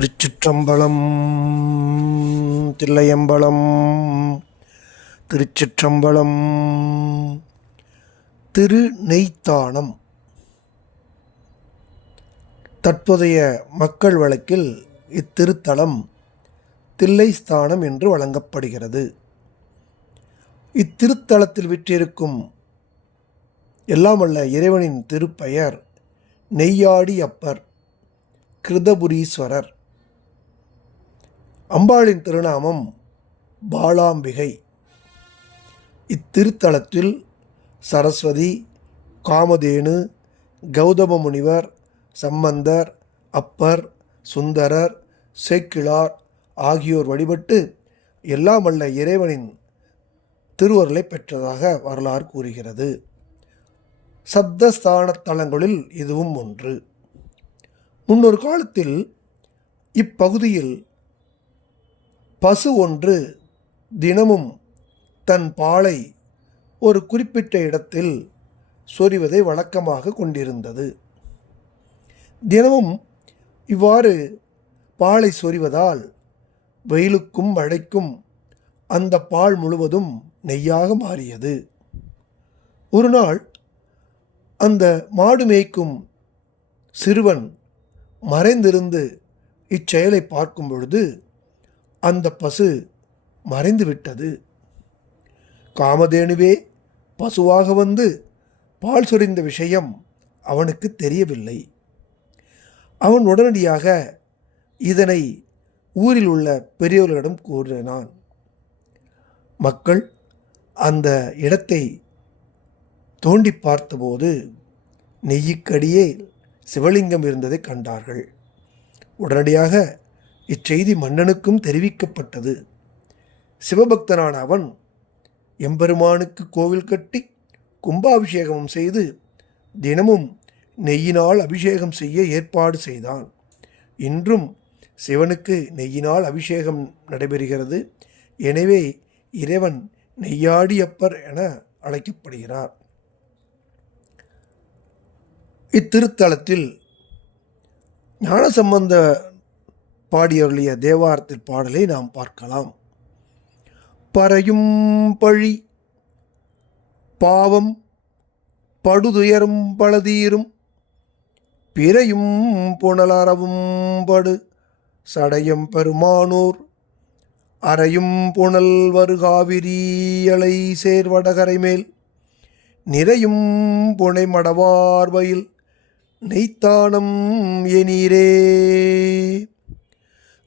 திருச்சிற்றம்பலம் தில்லையம்பலம் திருச்சிற்றம்பலம் திரு நெய்த்தானம் தற்போதைய மக்கள் வழக்கில் இத்திருத்தலம் தில்லைஸ்தானம் என்று வழங்கப்படுகிறது. இத்திருத்தலத்தில் விற்றிருக்கும் எல்லாம் அல்ல இறைவனின் திருப்பெயர் நெய்யாடி அப்பர் கிருதபுரீஸ்வரர். அம்பாளின் திருநாமம் பாலாம்பிகை இத்திருத்தலத்தில் சரஸ்வதி காமதேனு கௌதம முனிவர் சம்பந்தர் அப்பர் சுந்தரர் சேக்கிழார் ஆகியோர் வழிபட்டு எல்லாம் வல்ல இறைவனின் திருவருளை பெற்றதாக வரலாறு கூறுகிறது. சப்தஸ்தான தலங்களில் இதுவும் ஒன்று. முன்னொரு காலத்தில் இப்பகுதியில் பசு ஒன்று தினமும் தன் பாலை ஒரு குறிப்பிட்ட இடத்தில் சொரிவதை வழக்கமாக கொண்டிருந்தது. தினமும் இவ்வாறு பாலை சொரிவதால் வெயிலுக்கும் மழைக்கும் அந்த பால் முழுவதும் நெய்யாக மாறியது. ஒரு நாள் அந்த மாடு மேய்க்கும் சிறுவன் மறைந்திருந்து இச்செயலை பார்க்கும் பொழுது அந்த பசு மறைந்து விட்டது காமதேனுவே பசுவாக வந்து பால் சொரிந்த விஷயம் அவனுக்கு தெரியவில்லை. அவன் உடனடியாக இதனை ஊரில் உள்ள பெரியவர்களிடம் கூறினான். மக்கள் அந்த இடத்தை தோண்டி பார்த்தபோது நெய்யிக்கடியே சிவலிங்கம் இருந்ததை கண்டார்கள். உடனடியாக இச்செய்தி மன்னனுக்கும் தெரிவிக்கப்பட்டது. சிவபக்தனான அவன் எம்பெருமானுக்கு கோவில் கட்டி கும்பாபிஷேகம் செய்து தினமும் நெய்யினால் அபிஷேகம் செய்ய ஏற்பாடு செய்தான். இன்றும் சிவனுக்கு நெய்யினால் அபிஷேகம் நடைபெறுகிறது. எனவே இறைவன் நெய்யாடியப்பர் என அழைக்கப்படுகிறார். இத்திருத்தலத்தில் ஞானசம்பந்த பாடியருளிய தேவாரத்தில் பாடலை நாம் பார்க்கலாம். பறையும் பழி பாவம் படுதுயரும் பலதீரும் பிறையும் புனலறவும் படு சடையம் பெருமானூர் அறையும் புனல் வருகாவிரியலை சேர்வடகரை மேல் நிறையும் புனை மடவார்வையில் நெய்த்தானம் எனீரே.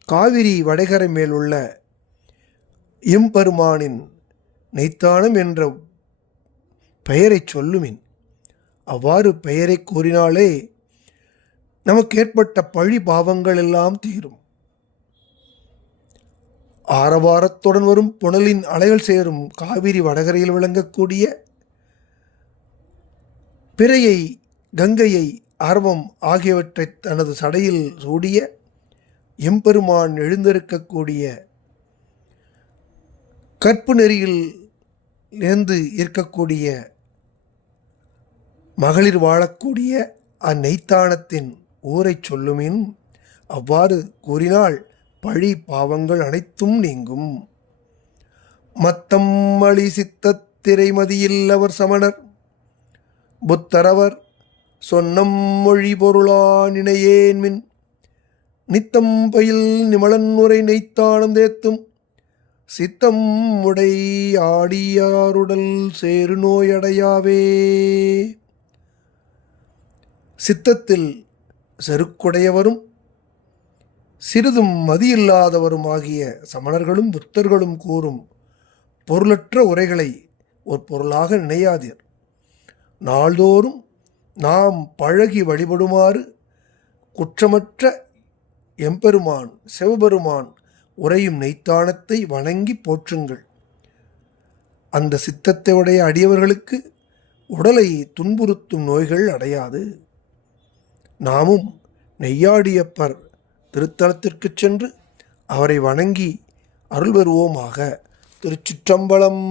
காவிரி வடகரை மேல் உள்ள எம்பெருமானின் நெய்த்தானம் என்ற பெயரை சொல்லுமின். அவ்வாறு பெயரை கூறினாலே நமக்கு ஏற்பட்ட பழி பாவங்கள் எல்லாம் தீரும். ஆரவாரத்துடன் வரும் புனலின் அலைகள் சேரும் காவிரி வடகரையில் விளங்கக்கூடிய பிறையை கங்கையை ஆர்வம் ஆகியவற்றை தனது சடையில் சூடிய எம்பெருமான் எழுந்திருக்கக்கூடிய கற்பு நெறியில் இருந்து இருக்கக்கூடிய மகளிர் வாழக்கூடிய அந்நெய்த்தானத்தின் ஊரை சொல்லுமின். அவ்வாறு கூறினால் பழி பாவங்கள் அனைத்தும் நீங்கும். மத்தம் அழி சித்தத் திரைமதியில் அவர் சமணர். புத்தரவர் சொன்னம் மொழி பொருளா நினையேன்மின் நித்தம் பயில் நிமலன் உரை நெய்த்தானம் தேத்தும். சித்தம் உடை ஆடியாருடல் சேரு நோயடையாவே. சித்தத்தில் செருக்குடையவரும் சிறிதும் மதியில்லாதவரும் ஆகிய சமணர்களும் புத்தர்களும் கூறும் பொருளற்ற உரைகளை ஒரு பொருளாக நினையாதீர். நாள்தோறும் நாம் பழகி வழிபடுமாறு குற்றமற்ற எம்பெருமான் சிவபெருமான் உறையும் நெய்த்தானத்தை வணங்கி போற்றுங்கள். அந்த சித்தத்தை உடைய அடியவர்களுக்கு உடலை துன்புறுத்தும் நோய்கள் அடையாது. நாமும் நெய்யாடியப்பர் திருத்தலத்திற்கு சென்று அவரை வணங்கி அருள் பெறுவோமாக. திருச்சிற்றம்பலம்.